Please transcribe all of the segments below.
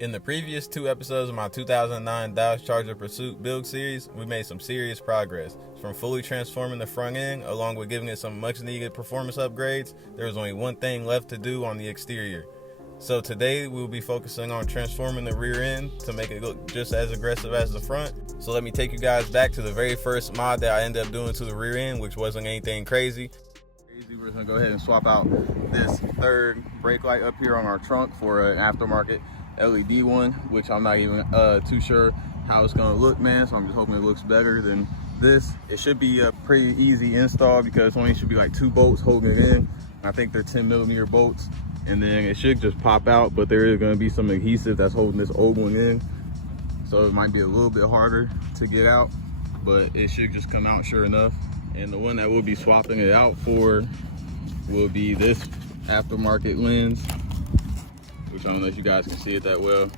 In the previous 2 episodes of my 2009 Dodge Charger Pursuit build series, we made some serious progress. From fully transforming the front end, along with giving it some much needed performance upgrades, there was only one thing left to do on the exterior. So today we'll be focusing on transforming the rear end to make it look just as aggressive as the front. So let me take you guys back to the very first mod that I ended up doing to the rear end, which wasn't anything crazy. We're gonna go ahead and swap out this third brake light up here on our trunk for an aftermarket LED one, which I'm not even too sure how it's gonna look, man. So I'm just hoping it looks better than this. It should be a pretty easy install because only should be like 2 bolts holding it in. I think they're 10mm bolts, and then it should just pop out, but there is gonna be some adhesive that's holding this old one in. So it might be a little bit harder to get out, but it should just come out sure enough. And the one that we'll be swapping it out for will be this aftermarket lens, which I don't know if you guys can see it that well,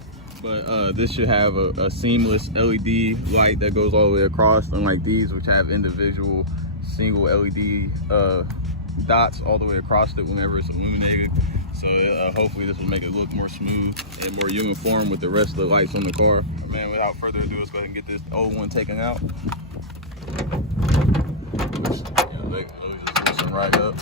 but this should have a seamless LED light that goes all the way across, unlike these, which have individual single LED dots all the way across it whenever it's illuminated. So hopefully this will make it look more smooth and more uniform with the rest of the lights on the car. But man, without further ado, let's go ahead and get this old one taken out. Let me just loosen right up.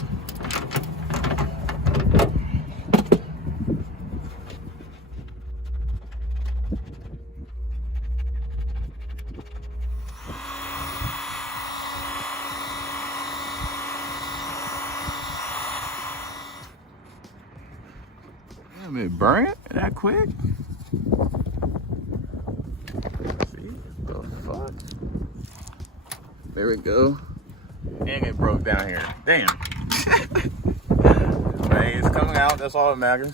Damn, it burnt that quick? See, the fuck? There we go. And it broke down here. Damn. Hey, it's coming out. That's all that matters.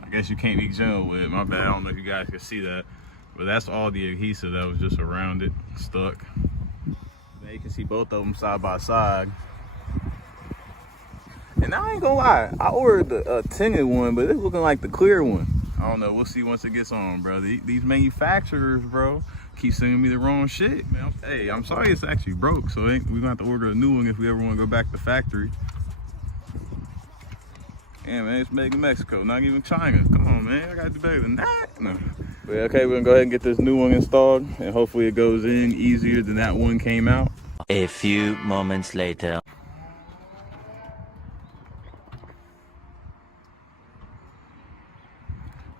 I guess you can't be gentle with it. My bad. I don't know if you guys can see that, but that's all the adhesive that was just around it, stuck. Now you can see both of them side by side. And I ain't gonna lie, I ordered the tinted one, but it's looking like the clear one. I don't know, we'll see once it gets on, bro. These manufacturers, bro, keep sending me the wrong shit, man. Hey, I'm sorry it's actually broke, so we're gonna have to order a new one if we ever wanna go back to factory. Yeah, man, it's made in Mexico, not even China. Come on, man, I gotta do better than that. No. But okay, we're gonna go ahead and get this new one installed, and hopefully it goes in easier than that one came out. A few moments later.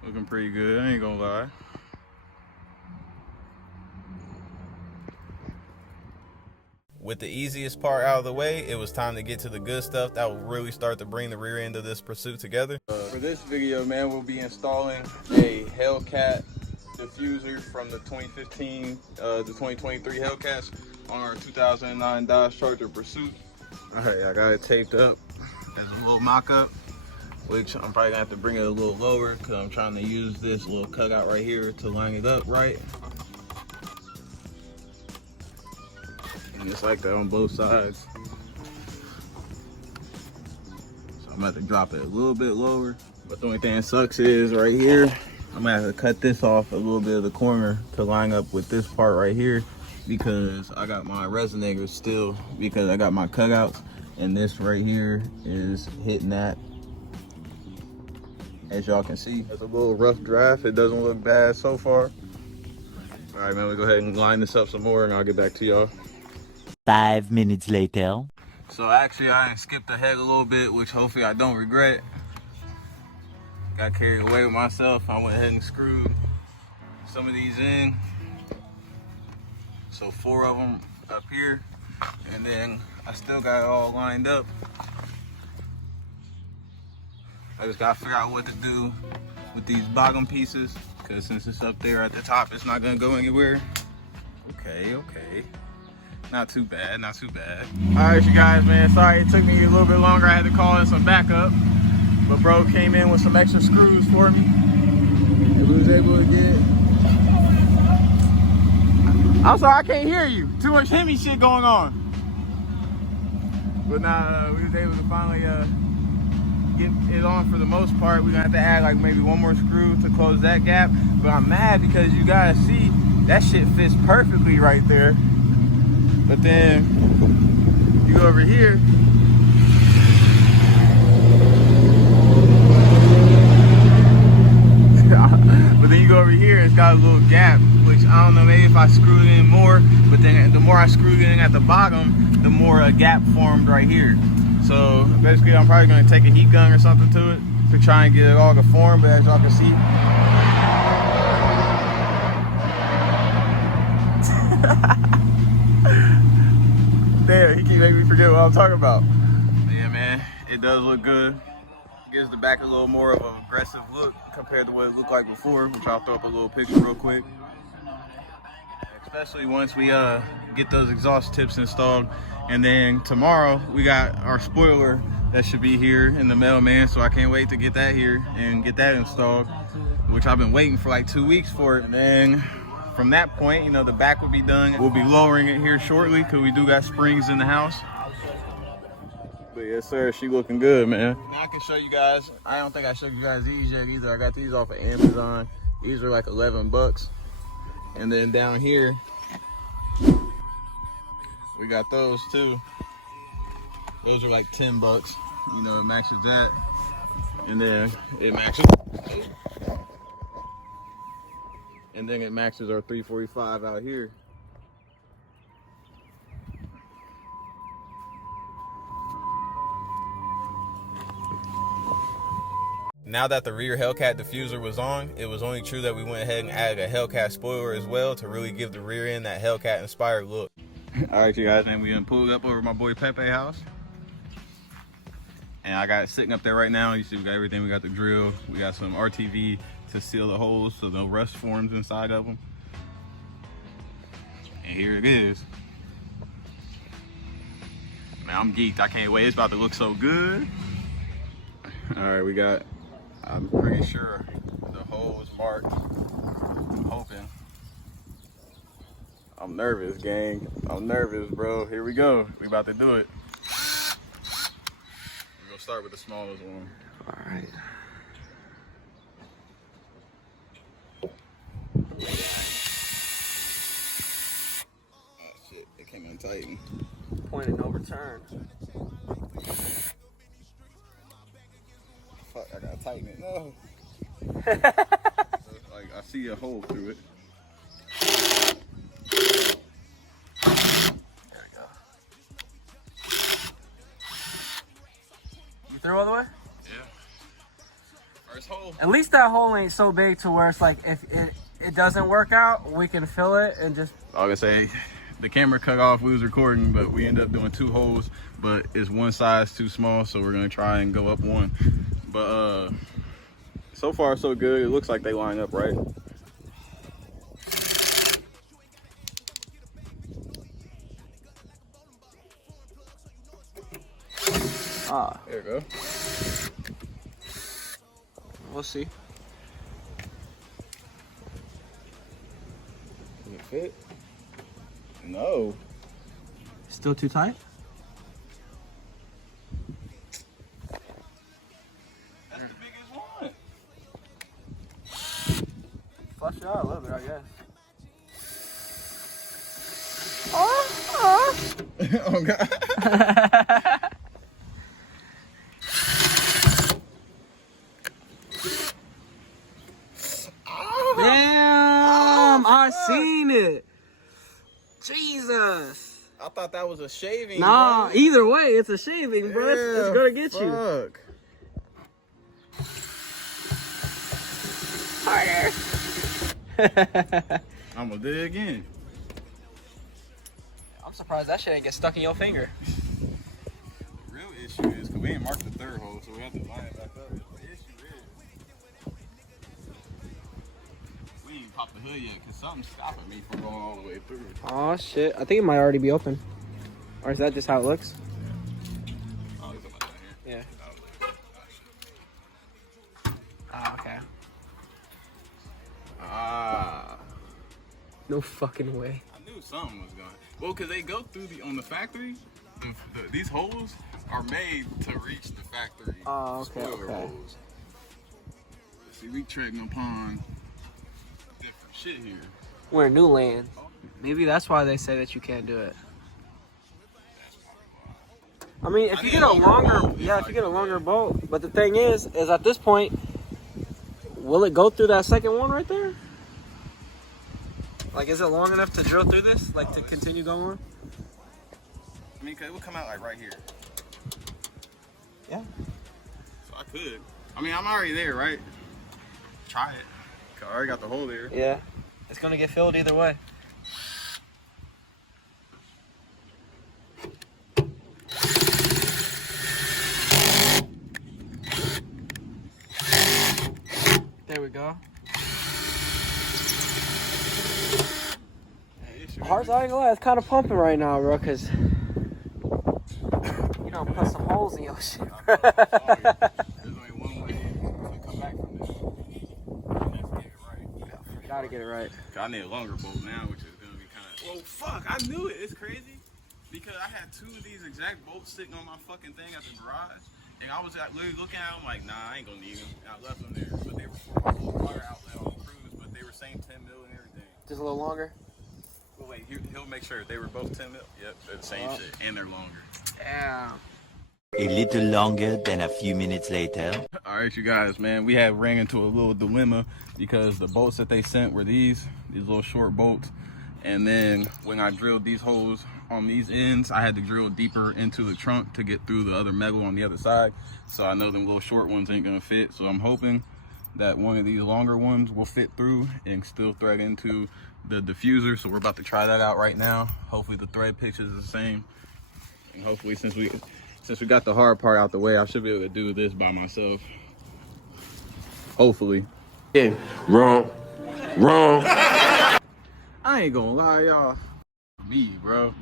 Looking pretty good, I ain't gonna lie. With the easiest part out of the way, it was time to get to the good stuff that will really start to bring the rear end of this Pursuit together. For this video, man, we'll be installing a Hellcat Diffuser from the 2015 to 2023 Hellcats on our 2009 Dodge Charger Pursuit. All right, I got it taped up. There's a little mock-up, which I'm probably gonna have to bring it a little lower because I'm trying to use this little cutout right here to line it up right. And it's like that on both sides. So I'm gonna have to drop it a little bit lower. But the only thing that sucks is right here, I'm gonna have to cut this off a little bit of the corner to line up with this part right here because I got my resonators still, because I got my cutouts, and this right here is hitting that. As y'all can see, it's a little rough draft. It doesn't look bad so far. All right, man, we'll go ahead and line this up some more and I'll get back to y'all. 5 minutes later. So actually I skipped ahead a little bit, which hopefully I don't regret. Got carried away with myself. I went ahead and screwed some of these in. So 4 of them up here, and then I still got it all lined up. I just gotta figure out what to do with these bottom pieces, because since it's up there at the top, it's not gonna go anywhere. Okay. Not too bad, not too bad. All right, you guys, man, sorry it took me a little bit longer. I had to call in some backup, but bro came in with some extra screws for me. And we was able to get... I'm sorry, I can't hear you. Too much Hemi shit going on. But nah, we was able to finally get it on for the most part. We're gonna have to add like maybe one more screw to close that gap. But I'm mad because you guys see that shit fits perfectly right there. But then you go over here. But then you go over here, it's got a little gap, which I don't know, maybe if I screw it in more, but then the more I screwed it in at the bottom, the more a gap formed right here. So basically I'm probably gonna take a heat gun or something to it to try and get it all to form, but as y'all can see. Damn, he keep making me forget what I'm talking about. But yeah, man, it does look good. Gives the back a little more of an aggressive look compared to what it looked like before, which I'll throw up a little picture real quick. Especially once we get those exhaust tips installed. And then tomorrow we got our spoiler that should be here in the mail, man. So I can't wait to get that here and get that installed, which I've been waiting for like 2 weeks for it. And then from that point, you know, the back will be done. We'll be lowering it here shortly because we do got springs in the house. But yes, sir, she looking good, man. Now I can show you guys. I don't think I showed you guys these yet either. I got these off of Amazon. These are like 11 bucks. And then down here, we got those too. Those are like 10 bucks. You know, it matches that. And then it matches. And then it matches our 345 out here. Now that the rear Hellcat diffuser was on, it was only true that we went ahead and added a Hellcat spoiler as well to really give the rear end that Hellcat inspired look. All right, you guys, and we done pulled up over my boy Pepe's house. And I got it sitting up there right now. You see we got everything. We got the drill. We got some RTV to seal the holes so no rust forms inside of them. And here it is. Man, I'm geeked. I can't wait. It's about to look so good. All right, we got, I'm pretty sure the hole is marked. I'm hoping. I'm nervous, gang. I'm nervous, bro. Here we go. We about to do it. We're gonna start with the smallest one. All right. Oh shit, it came untightened. Point of no return. Fuck, I gotta tighten it. No. Like, I see a hole through it. There we go. You through all the way? Yeah. First hole. At least that hole ain't so big to where it's like if it doesn't work out, we can fill it and just. I was gonna say, the camera cut off, we was recording, but we ended up doing 2 holes, but it's one size too small, so we're gonna try and go up one. But so far so good. It looks like they line up right. Ah, There we go. we'll see. Does it fit? No. Still too tight? That's the biggest one. Flush it out a little bit, I guess. Oh God. Damn, I seen it. Jesus. I thought that was a shaving. Nah, bro. either way, it's a shaving, bro. It's gonna get you. Fuck. Harder. I'm gonna do it again. I'm surprised that shit ain't get stuck in your finger. The real issue is, because we ain't marked the 3rd hole, so we have to line it back up. The issue is, we ain't popped the hood yet, because something's stopping me from going all the way through. Oh shit, I think it might already be open. Or is that just how it looks? Oh, it's about down here. Yeah. Oh, okay. Ah. No fucking way. I knew something was going. Well, because they go through on the factory, these holes are made to reach the factory. Oh, okay, spoiler okay. holes. See, we treading upon different shit here. We're in new land. Maybe that's why they say that you can't do it. I mean, if you get a longer, if you get a longer bolt. But the thing is at this point, will it go through that second one right there? Like, is it long enough to drill through this? Like, to continue going? I mean, cause it would come out like right here. Yeah. So I could. I mean, I'm already there, right? Try it. Cause I already got the hole there. Yeah. It's gonna get filled either way. There we go. Heart's, I ain't gonna lie, it's kind of pumping right now, bro, because you don't put some holes in your shit. There's only one way to come back from this. And that's get it right. Gotta get it right. I need a longer bolt now, which is gonna be kind of. Well, fuck, I knew it. It's crazy because I had 2 of these exact bolts sitting on my fucking thing at the garage, and I was literally looking at them like, nah, I ain't gonna need them. And I left them there, but they were for my little water outlet on the cruise, but they were same 10 mil and everything. Just a little longer. Well, wait, he'll make sure they were both 10 mil. Yep, they're the same shit, and they're longer. Damn. A little longer than a few minutes later. All right, you guys, man, we had ran into a little dilemma because the bolts that they sent were these little short bolts. And then when I drilled these holes on these ends, I had to drill deeper into the trunk to get through the other metal on the other side. So I know them little short ones ain't gonna fit. So I'm hoping that one of these longer ones will fit through and still thread into the diffuser. So we're about to try that out right now. Hopefully the thread pitch is the same. And hopefully since we got the hard part out the way, I should be able to do this by myself. Hopefully. Yeah, wrong. I ain't gonna lie, y'all. Me, bro.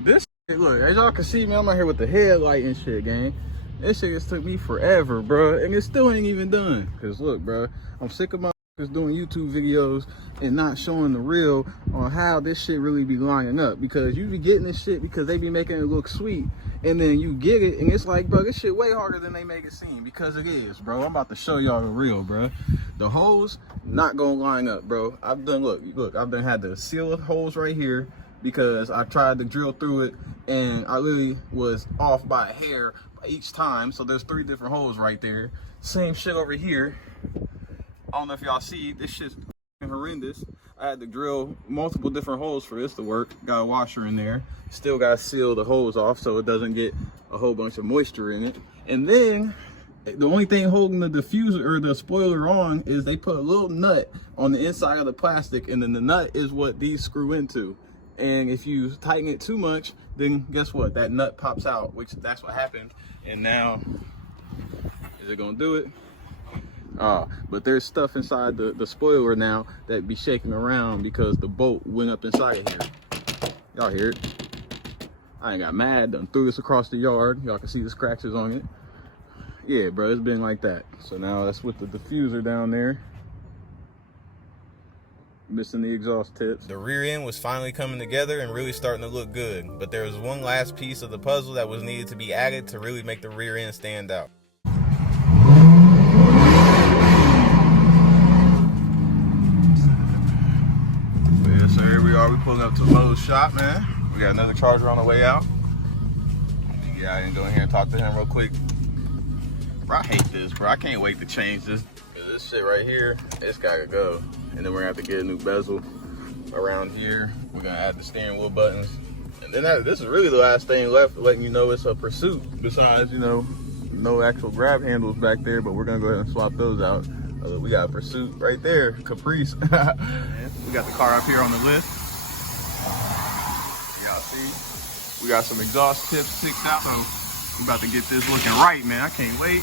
This shit, look, as y'all can see me, I'm out here with the headlight and shit, gang. This shit just took me forever, bro, and it still ain't even done. Cause look, bro, I'm sick of my doing YouTube videos and not showing the real on how this shit really be lining up, because you be getting this shit because they be making it look sweet, and then you get it and it's like, bro, this shit way harder than they make it seem, because it is, bro. I'm about to show y'all the real, bro. The holes not gonna line up, bro. I've done, look, I've done had to seal the holes right here because I tried to drill through it and I literally was off by a hair each time. So there's 3 different holes right there. Same shit over here. I don't know if y'all see, this shit's horrendous. I had to drill multiple different holes for this to work. Got a washer in there. Still gotta seal the holes off so it doesn't get a whole bunch of moisture in it. And then the only thing holding the diffuser or the spoiler on is they put a little nut on the inside of the plastic, and then the nut is what these screw into. And if you tighten it too much, then guess what? That nut pops out, which that's what happened. And now, is it gonna do it? But there's stuff inside the spoiler now that be shaking around because the bolt went up inside of here. Y'all hear it? I ain't got mad, done threw this across the yard. Y'all can see the scratches on it. Yeah, bro, it's been like that. So now that's with the diffuser down there. Missing the exhaust tips. The rear end was finally coming together and really starting to look good. But there was one last piece of the puzzle that was needed to be added to really make the rear end stand out. Yes, sir, here we are. We pulling up to Lowe's shop, man. We got another charger on the way out. Yeah, I didn't go in here and talk to him real quick. Bro, I hate this, bro. I can't wait to change this. This shit right here, it's gotta go. And then we're gonna have to get a new bezel around here. We're gonna add the steering wheel buttons. And then this is really the last thing left, letting you know it's a Pursuit. Besides, you know, no actual grab handles back there, but we're gonna go ahead and swap those out. We got a Pursuit right there, Caprice. We got the car up here on the list. Y'all see? We got some exhaust tips sticked out, so we about to get this looking right, man. I can't wait.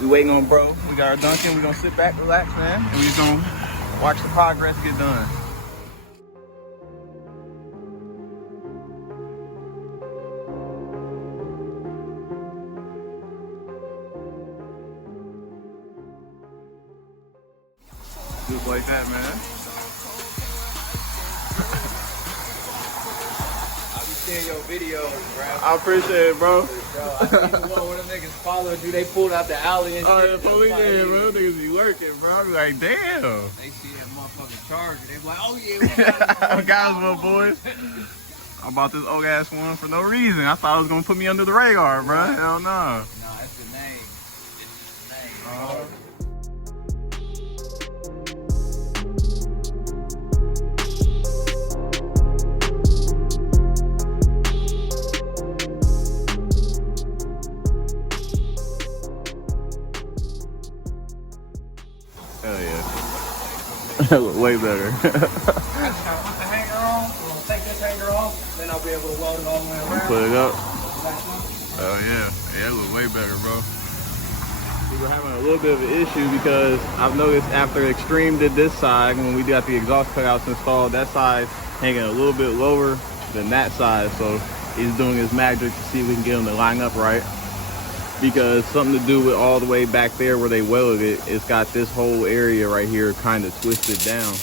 We waiting on bro. We got our Dunkin'. We gonna sit back, relax, man, and we just gonna watch the progress get done. Just like that, man. Seeing your videos, bro. I appreciate it, bro. I seen the one where them niggas followed you. They pulled out the alley and shit. Oh, yeah, police, yeah, bro. Niggas be working, bro. I be like, damn. They see that motherfucker Charger. They be like, oh yeah, we got Guys, boys. I bought this old ass one for no reason. I thought it was gonna put me under the radar, bro. Hell no. Nah, it's the name. It's the name. Hell yeah. That look way better. I just gotta put the hanger on. We're gonna take this hanger off, then I'll be able to weld it all the way around. Put it up. Oh yeah. Yeah, it look way better, bro. We were having a little bit of an issue because I've noticed after Extreme did this side, when we got the exhaust cutouts installed, that side hanging a little bit lower than that side. So he's doing his magic to see if we can get them to line up right. Because something to do with all the way back there where they welded it, it's got this whole area right here kind of twisted down.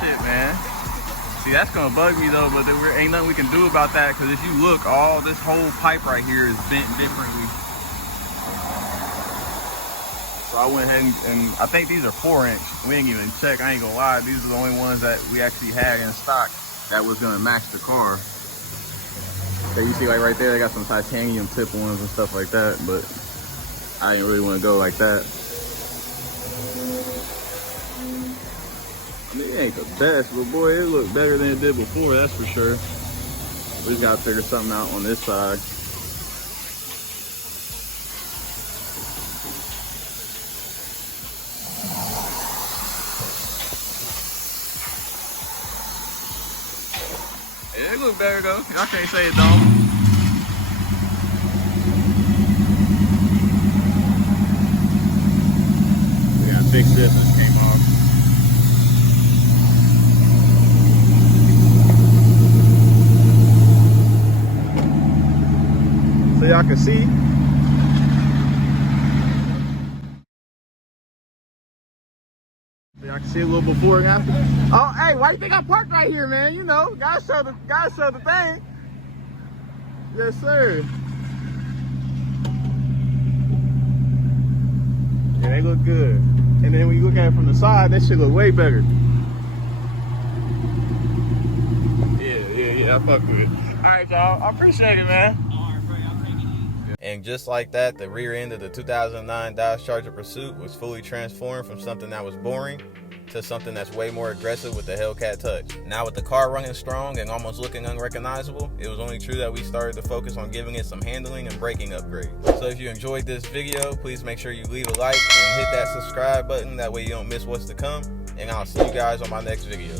Shit, man. See, that's gonna bug me though, but there ain't nothing we can do about that because if you look, all this whole pipe right here is bent differently. So I went ahead and I think these are 4-inch. We ain't even check. I ain't gonna lie. These are the only ones that we actually had in stock that was gonna match the car. So you see, like right there, they got some titanium tip ones and stuff like that, but I didn't really want to go like that. I mean, it ain't the best, but boy, it looked better than it did before, that's for sure. We just gotta figure something out on this side. Yeah, it look better though. I can't say it don't. We gotta fix this. It came off. So y'all can see. So y'all can see a little before and after. Oh, hey, why you think I parked right here, man? You know, gotta show the thing. Yes, sir. Yeah, they look good. And then when you look at it from the side, that shit look way better. Yeah, I fuck with it. All right, y'all. I appreciate it, man. And just like that, the rear end of the 2009 Dodge Charger Pursuit was fully transformed from something that was boring to something that's way more aggressive with the Hellcat touch. Now with the car running strong and almost looking unrecognizable, it was only true that we started to focus on giving it some handling and braking upgrades. So if you enjoyed this video, please make sure you leave a like and hit that subscribe button, that way you don't miss what's to come. And I'll see you guys on my next video.